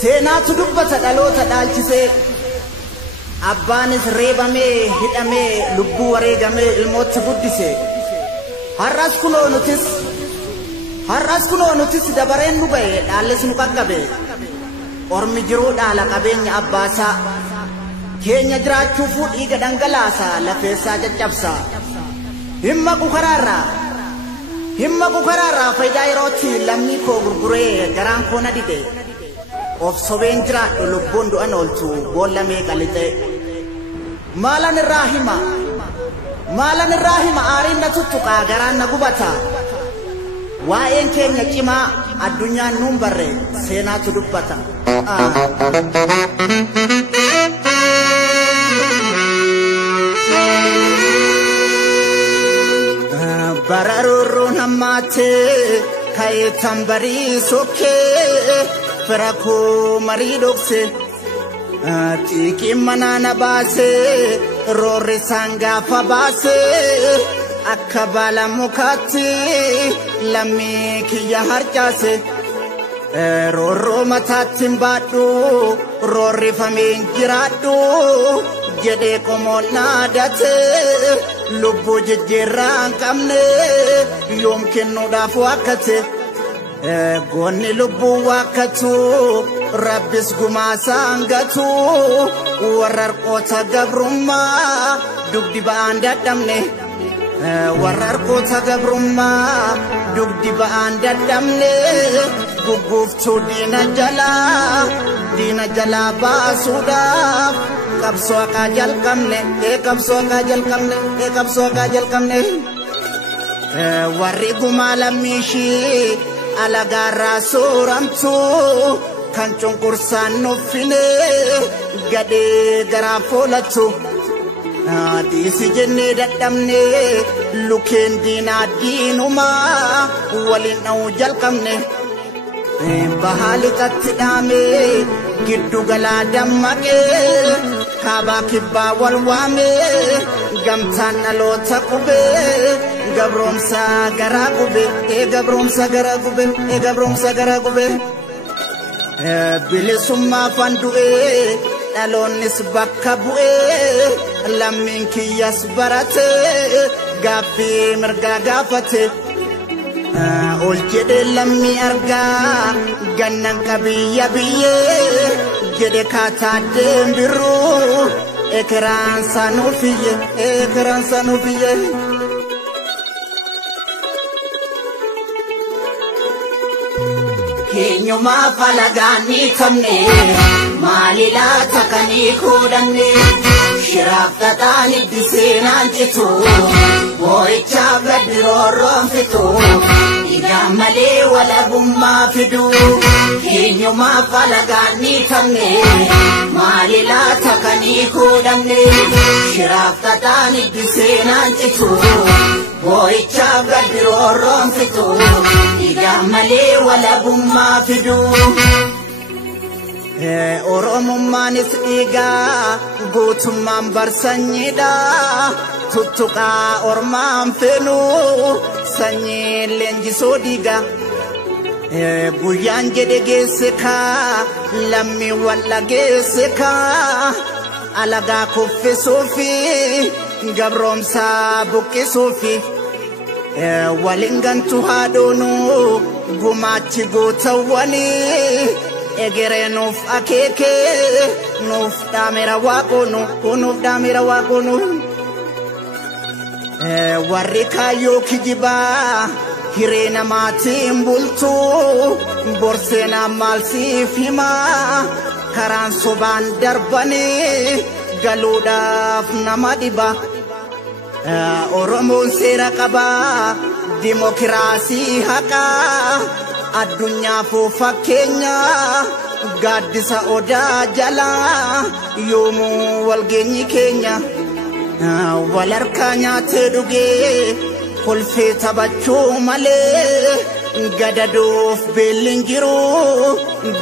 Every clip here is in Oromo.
Seenaatu dubbata dhaloota dhaalchisee abbaanis reebamee hidhamee lubbuu wareegamee ilmoota guddisee har'as kunoo nutis dabareen nu ba'e dhaalles nu qaqqabe ormi jiruu dhaala qabeenya abbaasaa keenya jiraachuufuu dhiiga dhangalaasaa lafeessaa caccabsaa himma kukaraarraa faayidaa yerootti lammii koo gurguree garaan koo na dide of sobeen jiraadhu lubbuun du'an ooltu boolla meeqa lixe maalan irraa hima aariin na tuttuqaa garaan na gubata waa'een keenya cimaa addunyaan nuun barre seenaatu dubbata bararurruun hammaatee ka'ee tambarii sokkee Feraku marii dhokse xiiqiin manaana baase roorri sangaafa baase akka baala mukaatti lammii kiyya harcaase roorroo mataatti hin baadhu roorri fameen jiraadhu jedhee qomoon naadate lubbuu jijjiirraa hin qabne yoom kennuudhaaf waakkate Gonni lubbuu wakkatu rabbis gumaasaan gatu warrarqoota gabrummaa dugdi ba'aan dadhabne warrarqoota gabrummaa dugdi ba'aan dadhabne gugguuftuu diina jalaa baasuudhaaf qabsoo akka jalqabne warri gumaa lammiishii alagarraa sooramtu kan cunqursaan nuffine gadhee garaa foolatu dhiisi jennee dadhabne lukeen diinaa diinumaa waliin dha'uu jalqabne bahaaliqatti dhaame giddu galaa dammaqee kaabaa kibbaa wal waame gamtaan dhaloota qubee gabromsa garaa gube bilisummaa fandu'ee dhaloonnis bakka bu'ee lammiin kiyyas barate gaaffii mirgaa gaafate ol jedhee lammii argaa gannan qabiyya biyyee jedhe kaataa deembiruu ekeraan sanuufiyye Keenyumaa falagaanii kamne maalilaa takanii kuudhanne shiraaf tataan iddi seenaan jitu boo'ichaaf gaddi roorroon fitu dhiigaan malee walabummaa fidu keenyumaa falagaanii kamne maalilaa takanii kuudhanne shiraaf tataan iddi seenaan jitu boo'ichaaf gaddi roorroon fitu dhiigaan malee walabummaa fidu Oromummaanis dhiigaa guutummaan barsanyiidha tuttuqaa ormaan feenuu sanyii leenjisoo dhiiga guyyaan jedhe geesse kaa lammii walla geesse kaa alagaa kuffisuufi gabroomsa buqqisuufi waliin gantu haadhoonu gumaachi gootawwanii egeree nuuf akeeke nuuf dhaamera waaqoonu nuuf dhaamera waaqoonu warri kaayyoo kijibaa hiree namaatiin bultu borseenaa maalsiif himaa karaan sobaan darbanii galuudhaaf nama dhiba Oromoon seera qabaa dimokiraasii haqaa addunyaaf fakkeenya gaaddisa odaa jalaa yoomuu walgeenyi keenya wal harkaa nyaatee dhugee kolfee taphachuu malee gadadoof beelliin jiru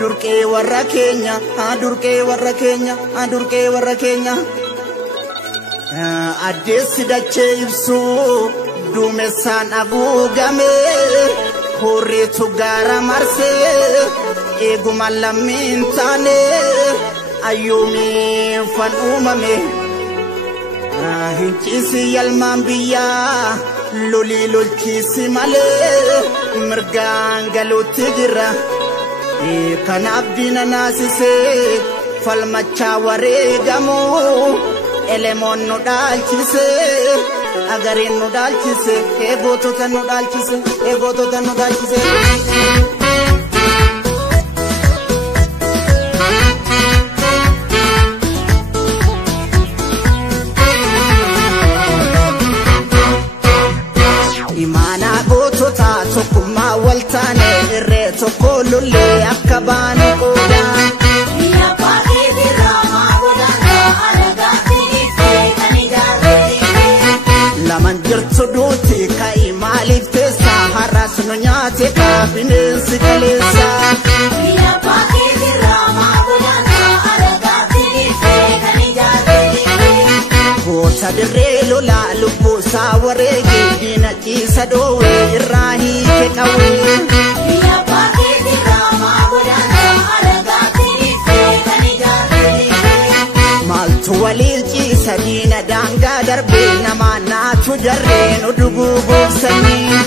durqee warra keenya durqee warra keenya durqee warra keenya addeessi dachee ibsu duumessaan haguugame hurriitu gaara marsee eeguma lammiin taane ayyuumiin fan uumame hinciisi yalmaan biyyaa lolii lolchiisi malee mirgaan galuutti jirra kanaaf diina naasisee falmachaa wareegamu elemoon nu dhaalchise agariin nu dhaalchise eegootota nu dhaalchise eegootota nu dhaalchise imaana gootota tokkummaa waltaane irree tokko lollee akka baanu qoodaan laman jirtu duuti ka'i maaliif teessa har'as nu nyaate kaa bineensi kaleessa goota dirree lolaa lubbuusaa wareege diina ciisa dhoowwee irraa hiike qawwee maaltu waliin ciisa diina daangaa darbee namaa naatu jarree nu dhuguu goobsanii